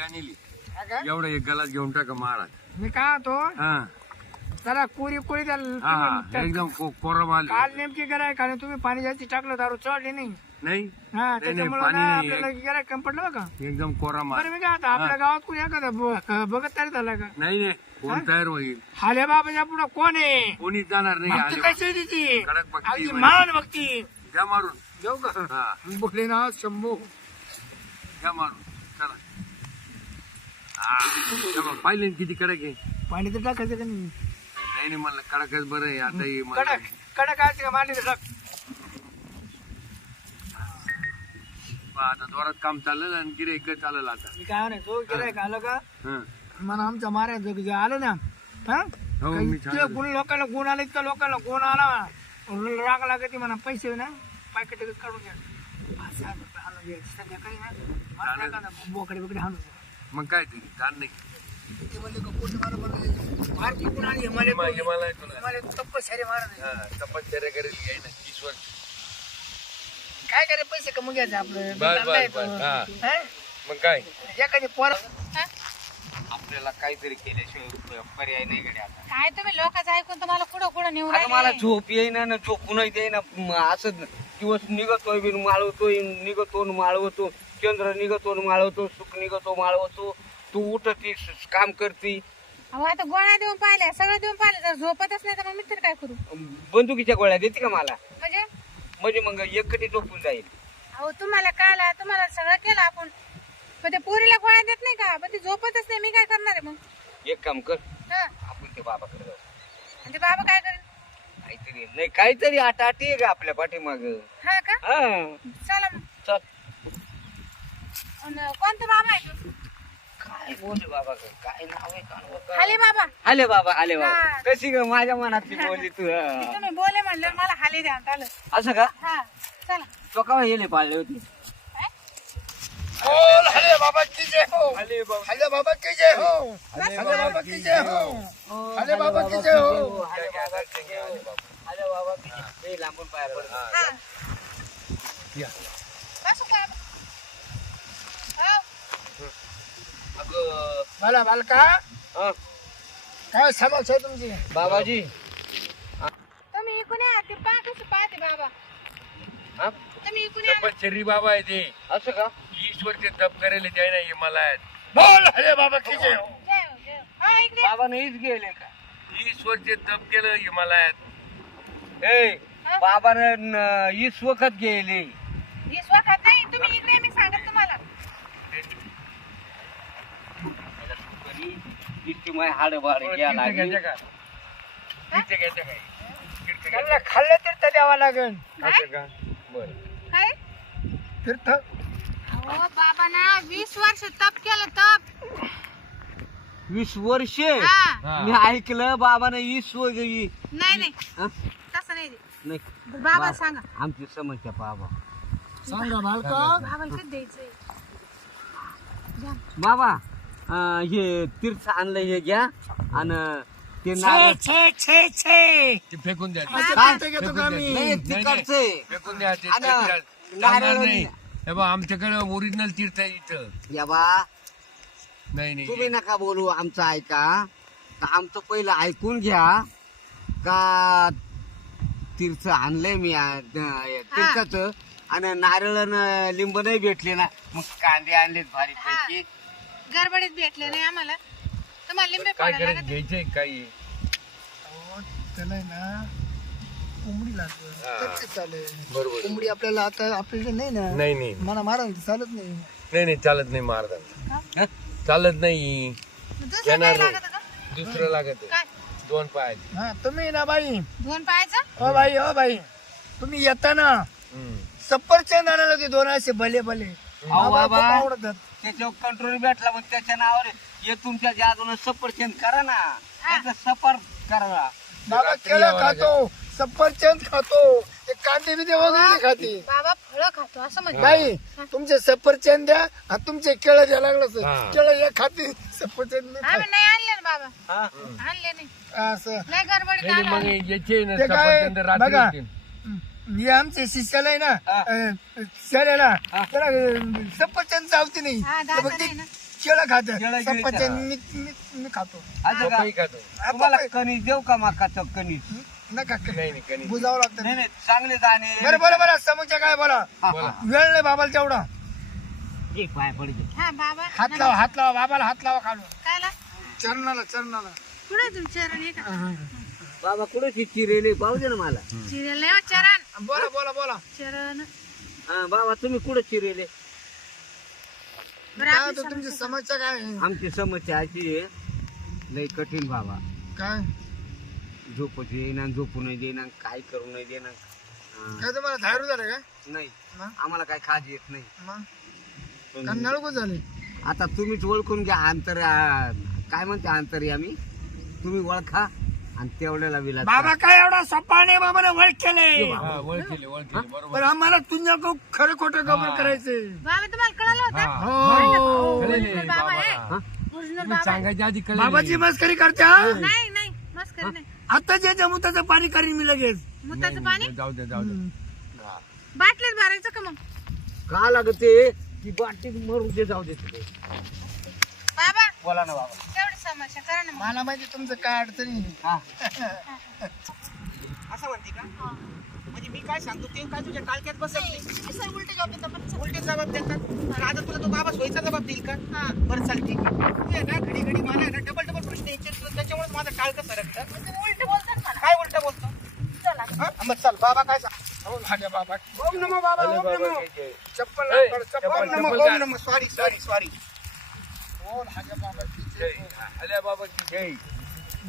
आणली हा का? एवढा एक गलास घेऊन टाका महाराज. मी काय होतो हा. जरा कुरी कुरी द्या. हा एकदम को- कोरं माल. काल नेमकी गिराय कारण तुम्ही पाणी जास्त टाकलं दारू चढली नाही. नाही? हा नाही, त्याच्यामुळे पाणी ना नाही. आपल्याला गिराय कम पडलं बरं का? एकदम कोरा माल. बरं मी काय आता आपल्या गावात कोणी एखादा ब- बघत तरी झाला का? नाही नाही. कोण तयार होईल? हाले बाबाच्या पुढं कोण आहे? कोणीच जाणार नाही भक्ती आले कशी तिची कडक भक्ती अगदी म्हणजे. मान भक्ती. घ्या मारून. जाऊ का? हा. बोले ना शंभू. घ्या मारून. पाहिले किती कडक आहे? पाणी तर टाकायचं का नाही? नाही नाही म्हणलं कडकच बरं आहे. आता हे मला- कडक कडक आहे का मांडी टाक पहा, आता जोरात काम चाललं आणि गिरे चाललं आता. मी काय म्हणायचो गिराय का आलं का? हा. मला आमच्या महाराज जे आलं ना हा? हो मी इतके छान गुण लोकांना गुण आले इतक्या लोकांना गुण आला. राग लागते म्हणा पैसे ना पाकिट काढून घ्या. आहे, आणून घ्या. संध्याकाळी ना मला बोकडे बिकडे आणून द्या. मग काय ते जाण नाही. ते म्हणले का कोणी फार हिमालय हिमा-. हिमालय तपश्चर्या. हा, करेल घ्याय ना काय करे पैसे कमवून घ्यायचे आपलं? हा. हा? मग काय? एखादी पोर आपल्याला काहीतरी केल्याशिवाय पर्याय नाही कडे आता. काय तुम्ही लोकांचं ऐकून तुम्हाला कुठं कुठं नेऊ आता मला राहिले? झोप येईना ना झोपून येईना म, असं दिवस निघतोय बिन माळवतोय निघतो न माळवतो. चंद्र निघतो माळवतो सुख निघतो माळवतो. तू उठती स- काम करती. अहो आता गोळ्या देऊन पाहिल्या सगळं देऊन पाहिलं जर झोपतच नाही तर मग मी तरी काय करू? बंदुकीच्या गोळ्या देते का मला? म्हणजे? म्हणजे मग एकटी झोपून जाईल. अहो तुम्हाला कळलं तुम्हाला सगळं केलं आपण. पण ते पोरीला गोळ्या देत नाही का? पण ती झोपतच नाही मी काय करणार आहे मग? एक काम कर हा. आपण ते बाबाकडे जाऊ. आणि ते बाबा काय करेल? काहीतरी नाही काहीतरी आट आटी आहे का आपल्या पाठीमाग. हा का? हा. चला मग. कोणता बाबा आहे? तो काय बोले बाबा काय नाव आहे का हाले बाबा. आले बाबा आले बाबा. हा. कशी ग माझ्या मनातली बोलली तू हा. ते तुम्ही बोले म्हणलं मला हाले द्या आलं. असं का? हा चला. तो का येले पाळले होते? काय? बोल हले बाबा की जय हो. हले बाबा. की जय हो. हले बाबा की जय हो. हले बाबा की जय हो. अरे बाबा किती ए, लांबून पाया पड हा. या. बसू का हो मला बालका? हा, काय समक्ष आहे तुमची? बाबाजी। तुम्ही इकून या ते पा कसं पाहते बाबा. हा? तुम्ही इकून या. ना. बाबा आहे ते. असं का? वीस वर्ष तप करेल ते ना हिमालयात. बोल हले बाबा की जय हो जय हो, हा, इकडे. बाबा नाहीच गेले का? वीस वर्ष तप केलं हिमालयात. ए बाबानं न- वीस वखत गेले. ही स्वतः नाही तुम्ही इकडे माय हाड बाड घ्या लागली. त्यांना खाल्लं तीर्थ द्यावा लागेल. का? बरं. काय? तीर्थ. अहो बाबा ना वीस वर्ष तप केलं तप. वीस वर्ष? हा. हा. मी ऐकलं बाबानं वीस व- इ- नाही नाही. हा? तसं नाही. बाबा सांगा. आमची समस्या बाबा सांगा. बालका द्यायचंय? बाबा अं, हे तीर्थ आणलं हे घ्या. आणि ते छे नारळ छे छे छे. ते फेकून द्या काय? नाही तिकडचे. फेकून द्या ते. आणि चालणार नारळ नाही. हे बा आमच्याकडे ओरिजिनल तीर्थ आहे इथं. या बा. नाही नाही तुम्ही नका बोलू आमचं ऐका. तर आमचं पहिलं ऐकून घ्या. का तीर्थ आणलंय मी आ- द- तीर्थाचं. आणि नारळ लिंब नाही भेटले ना मग कांदे आणलेत भारी पैकी गडबडीत भेटले नाही आम्हाला. तुम्हाला लिंबे काय फोडायला करायचं लागत घ्यायचंय काही? अहो, त्याला आहे ना कोंबडी हा. चालेल बरोबर. कोंबडी आपल्याला आता आपल्याला नाही ना. नाही नाही. मला मारा चालत नाही. नाही नाही चालत नाही महाराज चालत नाही. दुसरं येणार काय नाही. लागत का दुसरं लागत आहे. काय? दोन पायाचे हा तुम्ही ना बाई. दोन पायाचं? हो बाई हो बाई. तुम्ही येताना हम्म. सफरचंद आणायला होते दोन असे भले भले. आम्हाला बाबा. त्याच्यावर कंट्रोल भेटला मग त्याच्या नावावर हे तुमच्या जादून सफरचंद करा ना त्याचं सफर करा. बाबा केळं खातो सफरचंद खातो ते कांदे बिदे वगैरे नाही खाते. बाबा फळं खातो असं म्हणजे बाई तुमचे सफरचंद द्या आणि तुमचे केळं द्या लागलं हा. केळं हे खाते सफरचंद नाही आम्ही नाही आणले ना बाबा. हा? आणले नाही. असं. लय गडबडीत नाही नाही, आणले. मग याचे ना ते काय सफरचंद रात्री बघा होतील. हे आमचे शिष्याला आहे ना हा. हा. त्याला अं, सफरचंद चावते नाही. हा ते फक्त ना. केळं खात. केळं गिळी सफरचंद. मी मी मी खातो. असं का? खातो तुम्हाला कणीस देऊ का मकाचं कणीस? नका नाही नाही कणी बुजावं लागतं. नाही नाही चांगले दाणे. बरं बरं बरं समोरच्या काय बोला? हा, बोला. हा. वेळ नाही बाबाला तेवढा. पाय हा बाबा हात लावा हात लावा बाबाला हात लावा खालून. कायला? चरणाला चरणाला. कुठे तुमच्या चरण? आहे का बाबा कुठे ती चिरेली? पाहू दे ना मला. चिरेल नाही हो, चरण. बोला बोला बोला. चरण. हा, बाबा तुम्ही कुठे चिरेले? बरं काय आपली होतं तुमची समस्या काय आहे? आमची समस्या अशी आहे लय कठीण बाबा. काय? झोपच येईना झोपू नाही देईना काय करू नाही देणार हा, काय तुम्हाला धारू झालं काय? नाही. मग? आम्हाला काय खाज येत नाही. मग? पण झाले. आता तुम्हीच ओळखून घ्या अंतर आ, काय म्हणते अंतरी आम्ही तुम्ही ओळखा. आणि तेवढ्याला विला बाबा काय एवढा सोपा नाही बाबाने वळ केले? हा ओळखीले ओळखीले बरोबर. पण आम्हाला तुझ्या खरं खोटं गमन करायचंय. बाबा तुम्हाला कळालं होतं? हो. खरं नाही, ओरिजिनल बाबा आहे. बाबा. ओरिजिनल तुम्ही बाबा आहे. सांगायच्या आधी कळलं. बाबाची नाही. मस्करी करते हा? नाही नाही मस्कर नाही. आता जे जमुताचं पाणी करीन मी लगेच. मुताचं पाणी? जाऊ दे जाऊ दे. बाटलीत भरायचं का मग? का लागते? ती बाटी मरू दे जाऊ दे तिथे बाबा बोला ना बाबा. तेवढी समस्या करा ना मग. मला माहिती तुमचं काय अडचणी. हा. असं म्हणते का? म्हणजे मी काय सांगतो ते काय तुझ्या टाळक्यात बसत उलटे जॉब उलटे जबाब देतात? तर आता तुला तो बाबा सोयीचा जबाब देईल का? हा. बरं चाल ठीक आहे. तू आहे ना घडी घडी मला ना डबल डबल प्रश्न विचारतो त्याच्यामुळे माझं टाळकं सरकतं. उलटे बोलतात मला. काय उलट बोलतो? चला? मग चल बाबा काय सांग? हो बाबा. ओम नमो बाबा ओम बाबा, नमो. चप्पल. ओम नमो ओम नमो. सॉरी सॉरी सॉरी हो बाबाची जय जय. आल्या बाबाची जय.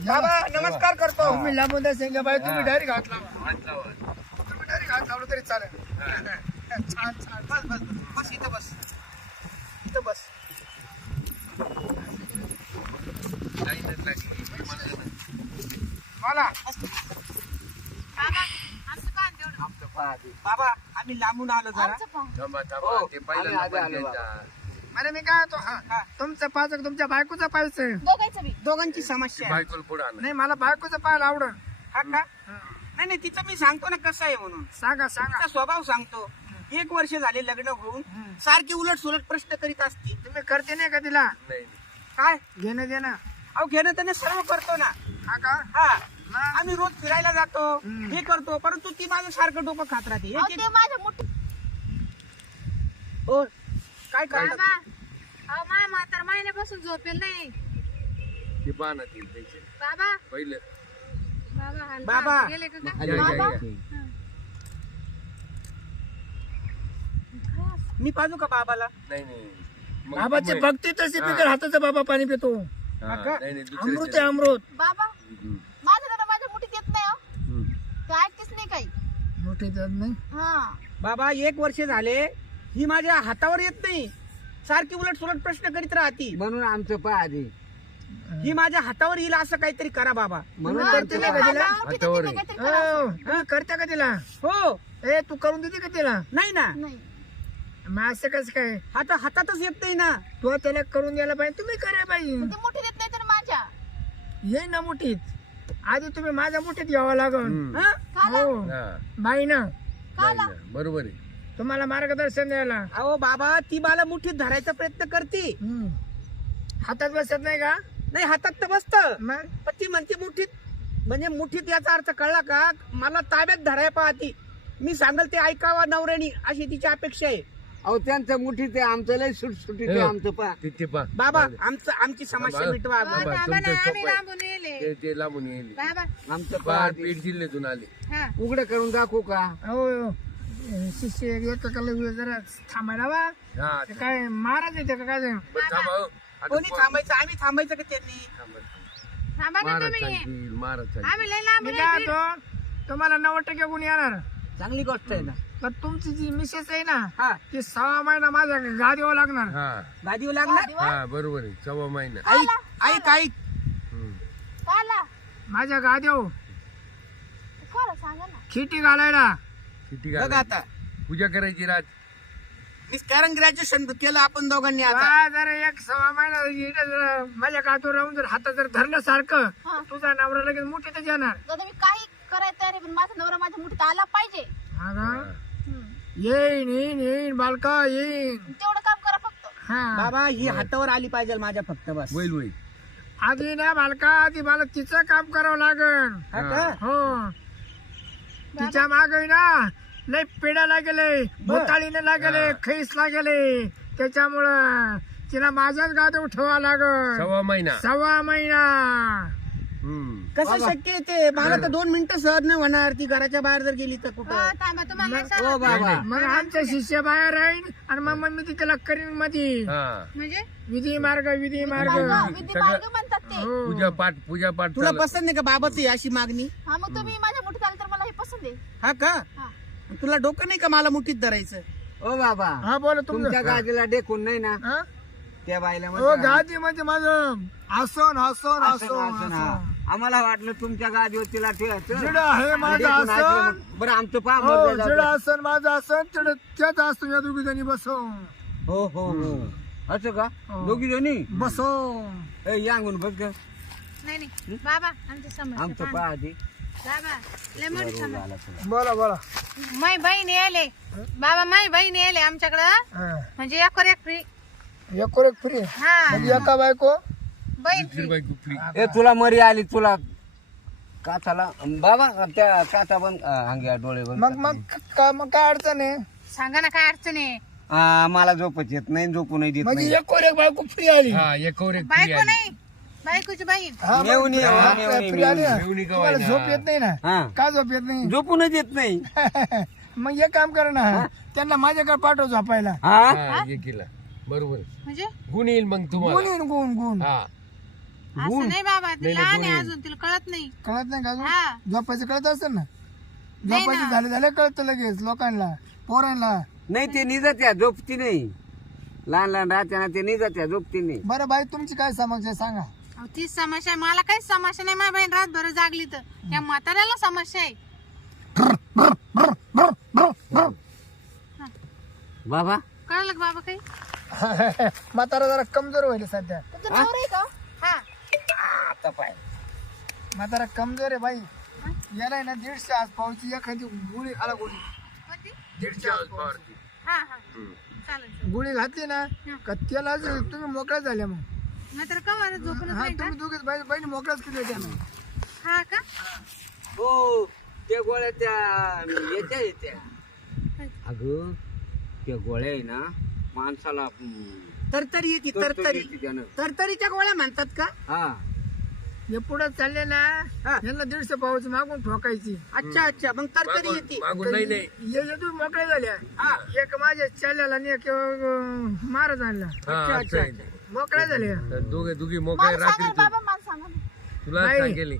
बाबा नमस्कार करतो. तुम्ही लांबून सांगा बाई तुम्ही डायरेक्ट हात लावा. तुम्ही डायरेक्ट हात लावलं तरी चालेल. छान छान. बस बस बस. इथं बस. इथं बस. मला बाबा आम्ही लांबून आलो जरा. हो, ते पहिलं अरे मी काय हा. तुमचं पाच तुमच्या बायकोचं पाहायचं दोघांचं बी. दोघांची समस्या आहे. बायकोला पुढं. नाही मला बायकोचं पाहायला आवडत हा का? नाही नाही तिचं मी सांगतो ना कसं आहे म्हणून. सांगा सांगा. तिचा स्वभाव सांगतो. एक वर्ष झाले लग्न होऊन सारखी उलट सुलट प्रश्न करीत असती. तुम्ही करते नाही का तिला? नाही. काय? घेणं देणं अहो घेणं त्याने सर्व करतो ना. हा का? हा? आम्ही रोज फिरायला जातो. हे करतो परंतु ती माझं सारखं डोकं खात राहते. माझ्या मुठी हो काय अहो मा म्हातार महिन्यापासून झोपेल नाही. ते पहा ते. बाबा. पहिलं. बाबा हाल बाबा. गेले का या, या. या. मी पाजू का बाबाला? नाही नाही. मग बाबाची तुम्ही- भक्ती तशी पिकर हाताचा बाबा पाणी पितो. हा, का? नाही नाही अमृत आहे अमृत. बाबा हम्म, माझं दादा माझ्या मुठीत येत नाही हो. हम्म. तो ऐकतेच नाही काही. मोठे नाही? हा. बाबा एक वर्ष झाले ही माझ्या हातावर येत नाही. सारखी उलट सुलट प्रश्न करीत राहती. म्हणून आमचं पहा आधी. ही माझ्या हातावर येईल असं काहीतरी करा बाबा. म्हणून हा, पहा. का तिला? हातावर आहे. हो, करता का तिला? हो. ए तू करून देते का तिला? नाही ना. नाही. मग असं कसं काय? हाता हातातच येत नाही ना. तू त्याला करून द्यायला पाहिजे. तुम्ही करा पाहिजे ते मुठीत येत नाही तर माझ्या. ये ना मुठीत. आधी तुम्ही माझ्या मुठीत घ्यावं लागल. हम्म. हा? काला. हो. हा, बाई ना. नाही ना, बरोबर आहे. तुम्हाला मार्गदर्शन द्यायला. अहो बाबा ती मला मुठीत धरायचा प्रयत्न करते. हम्म. हातात बसत नाही का? नाही हातात तर बसत. मग? पण ती म्हणते मुठीत म्हणजे मुठीत याचा अर्थ कळला का? मला ताब्यात धराय पाहती. मी सांगल ते ऐकावा नवऱ्यानी अशी तिची अपेक्षा आहे. अहो त्यांचं मुठीत आहे आमचं लय. आमचं पहा. ते ते पहा. बाबा आमचं आमची समस्या बाबा. मिटवा बाबा, ना तुमचं आम्ही सोपं आहे. लांबून येले. ते ते लांबून येईल बाबा. आमचं पहा जिल्ह्यातून आले. हा. उघडं करून दाखवू का? हो हो. शिष्य एकेकाला जरा थांबायला वा हा ते काय महाराज येते का काय बरं, थांबा हो. आता कोणी कोण- थांबायचं? आम्ही थांबायचं का त्यांनी? थांबा. थांबा ना महाराज तुम्ही सांगतील महाराज सांगतील. आम्ही लय लांबून मी काय येले. होतो तुम्हाला नव्वद टक्के गुण येणार. चांगली गोष्ट आहे ना. पण तुमची जी मिसेस आहे ना हा. ती सहा महिना माझ्या गादीवर लागणार. हा. गादीवर लागणार? हा बरोबर आहे. सव्वा महिना. ऐक ऐक ऐक. हम्म. माझ्या गादीवर खरं सांगा ना. खिटी घालायला. किती बघ? आता. पूजा करायची रात. मी कारण ग्रॅज्युएशन केलं आपण दोघांनी आता. जर एक सहा महिना इकडे जर माझ्या गादीवर राहून जर हातात जर धरलं सारखं हा. तुझा नवरा लगेच मोठीतच येणार. दादा मी काही करायचं तयार पण माझा नवरा माझ्या मुठीत आला पाहिजे. हा का? हम्म. येईन येईन येईन बालका येईन. तेवढं काम करा फक्त. हा. बाबा ही हातावर आली पाहिजे माझ्या फक्त बस. होईल होईल. आधी ना मालका आधी मला तिचं काम करावं लागल हा का? हो. तिच्या माग ना लय पेड्या लागले भोताळीने लागले खैस लागले. त्याच्यामुळं तिला माझ्याच गादव ठेवा लागल. सव्वा महिना. सव्वा महिना. हम्म. कसं शक्य आहे ते? मला तर दोन मिनिटं सहज नाही होणार. ती घराच्या बाहेर जर गेली तर हो, कुठं थांबा तुम्हाला नाही हो सांगत. बाबा मग आमच्या शिष्य बाहेर राहील आणि मग मग मी तिला करीन मध्ये हा. म्हणजे? विधी मार्ग विधी मार्ग. विधी मार्ग म्हणतात ते. हो. पूजा पाठ पूजा पाठ तुला चालू. पसंत नाही का बाबाची अशी मागणी? हा मग तुम्ही माझ्या मुठीत आलं तर मला हे पसंत आहे. हा का? हा. तुला डोकं नाही का मला मुठीत धरायचं? ओ बाबा हा बोला तुमच्या तुमचं गादीला डेकून नाही ना? हा? त्या बाईला हो म्हणता. गादी म्हणजे माझं हसन हसन असं ना. आम्हाला वाटलं तुमच्या गादीवर तिला ठेवायचं. जिडं आहे माझं डेकून ऐकलं हसन मग. बरं आमचं पहा हो जिडं माझं तिडं त्याच असतो या दोघी जणी बसो हो हो हो. असं का? हो. दोघी जणी? बसो ए, यांगून बघ ग. नाही नाही. बाबा आमच्यासमोर आमचं पहा आधी. बोला बोला. माई बहीण यायले बाबा माई बहीण यायले आमच्याकडं. हा. म्हणजे एकर एक फ्री एक एक फ्री हा. म्हणजे एका बायको? बहीण ए तुला मरी आली तुला काचाला बाबा त्या काचा बंद अंग्या डोळे बंद मग मग का- मग काय अडचण आहे? सांगा ना काय अडचण आहे? हा, मला झोपच येत नाही झोपू नाही देत म्हणजे नाही. एक बायको फ्री आली. हा एकावर एक बायको नाही. बायकोची बहीण हा, मेवणी आहे, हा, मेवणी, फ्री आली ना. मेवणी का तुम्हाला. झोप येत नाही ना? हा. का झोप येत नाही? झोपूनच येत नाही. मग एक काम करा ना त्यांना माझ्याकडे पाठव झोपायला. हा? हा बरोबर. म्हणजे? गुण येईल मग गुण तुम्हाला येईन गुण गुण. हा. असं नाही बाबा ती लहान आहे अजून तिला कळत नाही. कळत नाही का अजून? हा. झोपायचं कळत असेल ना? नाही झोपायचं ना. झालं झालं कळतं लगेच लोकांना पोरांना. नाही ते निजत्या झोपती नाही. लहान लहान राहत्या ना ते निजत्या झोपती नाही. बरं बाई तुमची काय समस्या आहे सांगा. अहो, तीच समस्या आहे. मला काहीच समस्या नाही. माझी बहीण रातभर जागली तर. या म्हाताऱ्याला समस्या आहे. बाबा. कळलं का बाबा काही? म्हातारा जरा कमजोर व्हायला सध्या. तुमचं नवरा आहे का? हा. आता पाय. म्हातारा कमजोर आहे बाई. याला आहे ना दीडशे आज पावची एखादी गुळी खाला गोळी. कोणती? दीडशे आज पावची. हा हा. चालेल गोळी घातली ना का त्याला तुम्ही मोकळ्या झाल्या मग? नाहीतर का झोपूनच हा नाही का? तुम्ही दोघेच बाई बहिणी मोकळ्याच केल्या त्यानं हा का? हो त्या गोळ्या त्या येत्या येत्या. अगं त्या गोळ्या आहे ना माणसाला हम्म, तरतरी येते तरतरी तरतरी. येते त्यानं. तरतरीच्या गोळ्या म्हणतात का? हा. हे पुढे चालले ना हा. यांना दीडशे पावची मागून ठोकायची. अच्छा अच्छा. मग तरतरी येते मागून नाही नाही. ये ये तुम्ही मोकळे झाल्या एक माझ्या चालल्याला आणि एक अं, महाराज आणला हा अच्छा आहे. मोकळ्या झाल्या तर दोघे दुघी मोकळे मला रात्री सांगा ना, बाबा मला सांगा ना. तुला नाही. सांगेल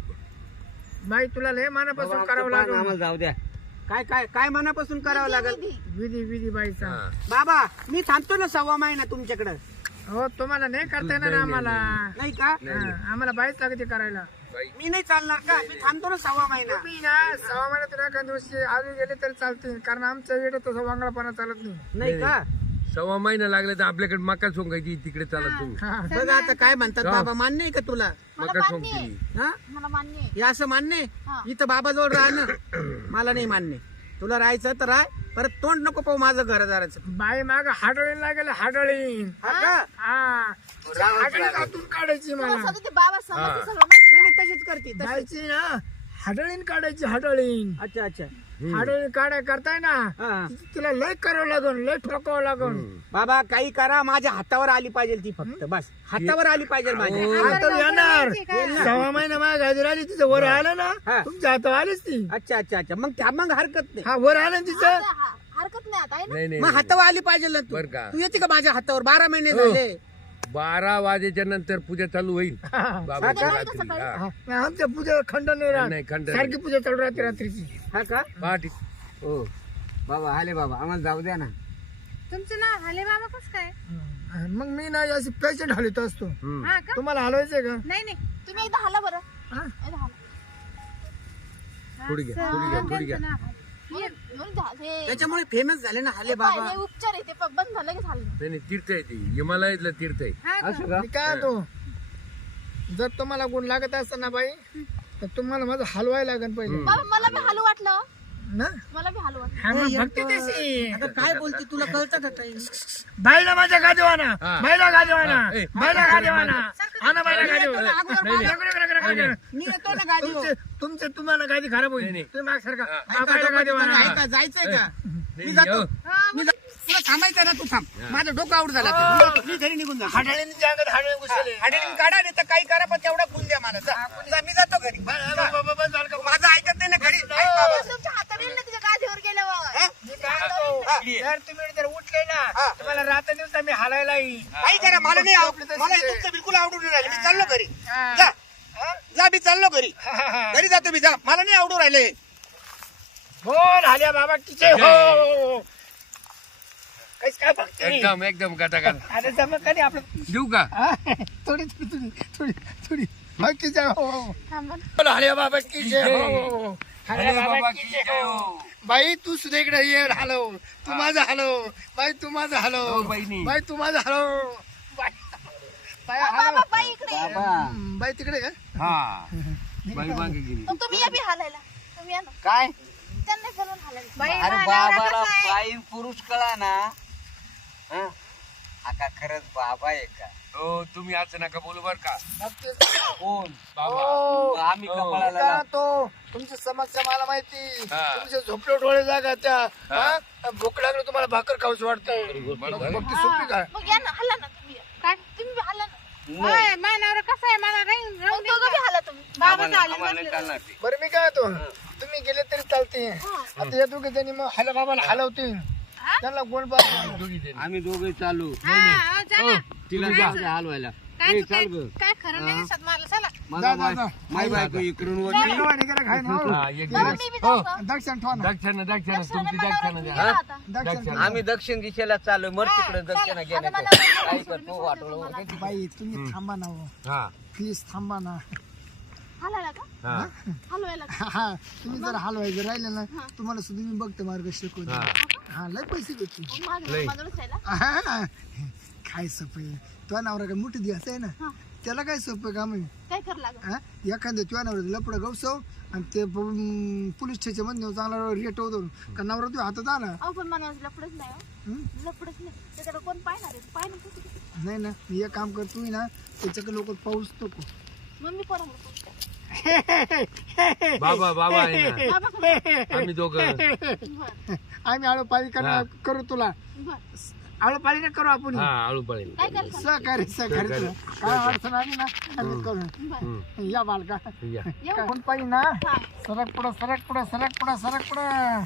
बाई तुला लय मनापासून बाबा, करावं आमचं लागेल. आम्हाला जाऊ द्या. काय काय काय मनापासून करावं लागेल? विधी. विधी विधी बाईचा हा. बाबा मी थांबतो ना सव्वा महिना तुमच्याकडं. हो तुम्हाला नाही करता येणार आम्हाला. नाही का? हा, आम्हाला बाईच लागते करायला. बाई. मी नाही चालणार का? मी थांबतो ना सव्वा महिना. तुम्ही ना सहा महिन्यात एका दिवशी आधी गेले तरी चालते कारण आमच्या इकडे तसं वांगडापणा चालत नाही नाही. का? सव्वा महिना लागला तर आपल्याकडे मका सोंगायची तिकडे चालत तुम्ही. हा. बघा आता काय म्हणतात बाबा मान्य आहे का तुला? मका सोंगती हा? मला मान्य आहे. हे असं मान्य आहे? हा. इथं बाबाजवळ राहणं मला नाही मान्य तुला राहायचं तर राह परत तोंड नको पाहू माझं घरदाराचं. बाई माग हाडळीन लागेल हाडळीन. हा का? हा. हाडळी आतून काढायची मला. सगळं ते बाबा समजते सगळं माहिती नाही नाही तशीच करते. जायची ना हाडळीन काढायची हाडळीन. अच्छा अच्छा. हाडळीन काढाय करताय ना हा. तिला लय करावं लागल लय ठोकावं लागल बाबा काही करा माझ्या हातावर आली पाहिजे ती फक्त बस. हातावर आली पाहिजे माझ्या. आता येणार. सहा महिना माझ्या राहिली तिचं वर आलं ना हा. तुमच्या हातावर आलीच ती. अच्छा अच्छा अच्छा. मग त्या- मग हरकत नाही. हा वर आलं ना तिचं हा- हरकत नाही आता आहे ना? नाही नाही मग हातावर आली पाहिजे ना तू. बर का. तू येते का माझ्या हातावर? बारा महिने झाले. बारा वाजेच्या नंतर पूजा चालू होईल. बाबाची रात्री हा. नाही, आमच्या पूजा खंड नाही राहत. नाही खंड सारखी पूजा चालू राहते रात्रीची. हा का? पहाटे. हो. बाबा आले बाबा. आम्हाला जाऊ द्या ना. तुमचं नाव हले बाबा कस काय? हा, मग मी ना अशी पेशंट हलवत असतो. हम्म. हा का? तुम्हाला हलवायचंय का? नाही नाही. तुम्ही एकदा हाला बरं. हा? एकदा हाला. थोडी घ्या थोडी घ्या थोडी घ्या. त्यांचं नाव. त्याच्यामुळे फेमस झाले ना हाले बाबा. हे उपचार आहे ते प- बंद झालं की झालं. नाही नाही तीर्थ आहे ते. हिमालयातलं तीर्थ आहे. हा का? असं का? मी काय तो? जर तुम्हाला गुण लागत असताना बाई तर तुम्हाला माझं हलवायला लागेल पहिले. बाबा मला बी हालू वाटलं. ना? मला बी हलवा हा, मग भक्ती तशी आता काय बोलते तुला कळतं का काही बाईला माझ्या गादीवाना. हा. बाईला गादीवाना. बाईला गादीवाना. आणा बाईला गादीवाना. मी येतो ना तुमचे तुमचे तुम्हाला गादी खराब होईल. तुम्ही गादीवाना. ऐका जायचंय का? मी जातो. मी तुला थांबायचं ना तू थांब. माझं डोकं आउट झालं आता. मी- घरी निघून जातो. हाडाळीने ज्या अंगात हाडळे घुसले हाडीने काढा नाही तर काही करा पण तेवढा गुण द्या मला जा. जा, मी जातो घरी. माझं ऐकत नाही ना घरी. ऐक बाबा. तुमच्या हाताने ना तिच्या गादीवर गेल्यावर मी काय म्हणतो, जर तुम्ही जर उठले ना तुम्हाला रात्र दिवसा मी हालायला येईल काही करा मला नाही आव- मला हे तुमचं बिलकुल आवडून नाही राहिलं. मी चाललो घरी. जा. जा मी चाललो घरी. घरी जातो मी जा. मला नाही आवडून राहिले. बोल हाल्या बाबा किचे हो. कस काय भक्ती एकदम एकदम गटा गटा आता जमत का नाही आपलं. देऊ का? हा? थोडी थोडी थोडी थोडी थोडी. जय हो ना. बोल हाल्या बाबा की जय हो. अरे बाबा बाबा की जय हो. हो. बाई तू सुद्धा इकडे ये हलव तू माझं हलव बाई तू माझं हलव हो, बहिणी. बाई तू माझं हलव बाई बाबा इकडे ये. बाबा. हम्म, बाई तिकडे का हा. बाई मागे गेली. मग तुम्ही या बी हालायला. तुम्ही या ना. काय? त्यांना हालायला. बाई अरे हा नवरा बाबाला कसा आहे? बाई पुरुष कळा ना. हं? हा का खरंच बाबा आहे का? हो तुम्ही असं नका बोलू बर का. कोण? बाबा. हो. आम्ही हो. कपाळाला का लाव- तो तुमची समस्या मला माहिती. हा. तुमचे झोपले डोळे जागा त्या. हा? भूक लागली तुम्हाला भाकर खाऊची वाटतंय. बरोबर. मग ती सुटली का? मग या ना हल्ला ना तुम्ही. या. काय? तुम्ही बी हल्ला ना. होय, कसा आहे? मला राहीन मग राहून दोघं बी हल्ला तुम्ही. बाबा आम्हाला चालेल आम्हाला बसले. चालणार ते. बरं मी काय तो तुम्ही गेले तरी चालते. आता या दोघे जणी मग हॅलो बाबाला हलवतील. दोघी जणी. आम्ही दोघे चालू हा, हो, चला. तिला जाऊ दे हलवायला काय ए, तू चाल काय ग काय खरं नाही दिसत मला चला माझा जा, जा, माय जा. माय बायको इकडून वरती खाय ना हो. हा, एक बाबा दिवस. मी बी हो. जाऊ का? दक्षिण ठेवा ना दक्षिणा दक्षिणा दक्षिणा तुमची दक्षिणा द्या हा? आता. दक्षिण दक्षिणा. आम्ही दक्षिण दिशेला चालू मर तिकडे दक्षिणा आता मला काय करतो वाटोळं. वगैरे. बाई तुम्ही थांबा ना हो हा प्लीज थांबा ना का हा हलवायला का हा तुम्ही जर हलवायचं राहिले ना तुम्हाला सुद्धा मी बघते मार्ग शिकवते हा. हा लय पैसे लय. हा. काय सोपं आहे तुझ्या नवरा काय मोठी दिवस आहे ना. त्याला काय सोपं काम आहे काय कर लागत हा? एखाद्या तुझ्या नवरा लपड गवसव आणि ते पोलीस स्टेशनमध्ये चांगला रेट होतो का नवरा तुझ्या हातात आला अहो पण मला लपडच नाही हो. हं? लपडच नाही त्याच्याकडे कोण पाहणार आहे पाहणार कसं नाही ना मी एक काम करतो ना त्याच्याकडे लोक पाऊस तो मग मी कोणाला बोलते? बाबा बाबा आहे ना? आम्ही दोघं. आम्ही आळू पाळी. करू तुला. बरं. आळू पाळी नाही करू आपण. हा आळू पडेल काय करता? सहकार्य सहकार्य तुला. काय अडचण आली ना? आम्ही करू. बरं या बालका. या. येऊ कोण पाहिजे ना? हा. सरक पुढं सरक पुढं सरक पुढं सरक पुढं.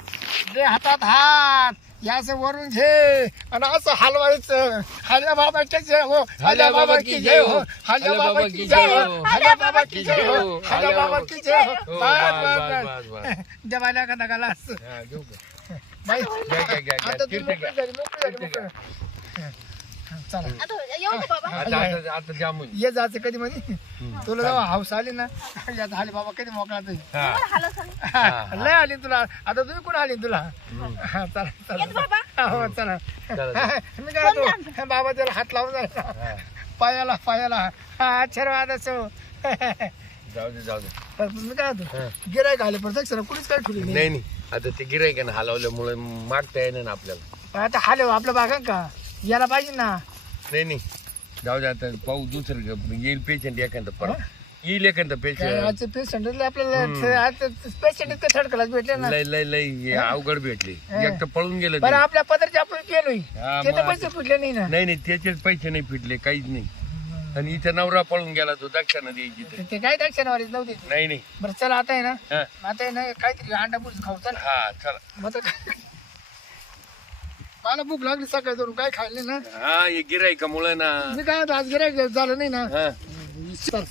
दे हातात हात. या असं वरून घे. आणि असं हलवायचं. हाल्या बाबाच्या जय हो. हाल्या बाबा की जय हो. हाल्या बाबा की जय हो. हाल्या बाबा की जय हो. हाल्या बाबा की जय हो. हो, बस, बस, बस, बस, बस. बस. देवाला का नगाला असं. हा? बाई. आता तू. झाली झाली चला. आता येऊ का बाबा. आता आता आता जामून ये जायचं कधी मध्ये तुला जेव्हा हाऊस आली ना यात आली बाबा कधी मोकळा तरी हा. हा, लय आली तुला. आता तुम्ही कोण आली तुला? हा, चला चला. येत बाबा. हा, हो चला. चला, मी काय म्हणतो, बाबा त्याला हात लावून जायचा पायाला पायाला. हा आशीर्वाद असो. जाऊ दे जाऊ दे. मी काय म्हणतो? गिरायक आले प्रत्यक्ष कुणीच काय ठुली नाही. नाही नाही. आता ते गिरायकानं हलवल्यामुळे मागता येणार ना आपल्याला. आता हाले आपलं बागा का? याला पाहिजे ना. नाही नाही. जाऊ दे आता पाहू दुसरं येईल पेशंट एखादं परत. येईल एखादं पेशंट आजचे पेशंट आपल्याला पेशंट इतके थर्ड क्लास भेटले ना. लय लय लय हे अवघड भेटली. एक तर पळून गेलं बरं ते. आपल्या पदरचे आपण केलोय. हा, ते तर मग पैसे फुटले नाही ना. नाही नाही त्याचेच पैसे नाही फिटले काहीच नाही. आणि इथं नवरा पळून गेला तो दक्षिणा द्यायची तर. ते काय दक्षिणावारीच नव्हती? नाही नाही. बरं चला आता आहे ना. हा. आता आहे ना काहीतरी अंडा बुर्ज खाऊ चल. हा चला. मग आता काय मला भूक लागली सकाळी धरून. काय खाल्ले ना? हा हे गिरायकामुळे ना. मी काय म्हणतो, आज गिरायक झालं नाही ना? हा. चल.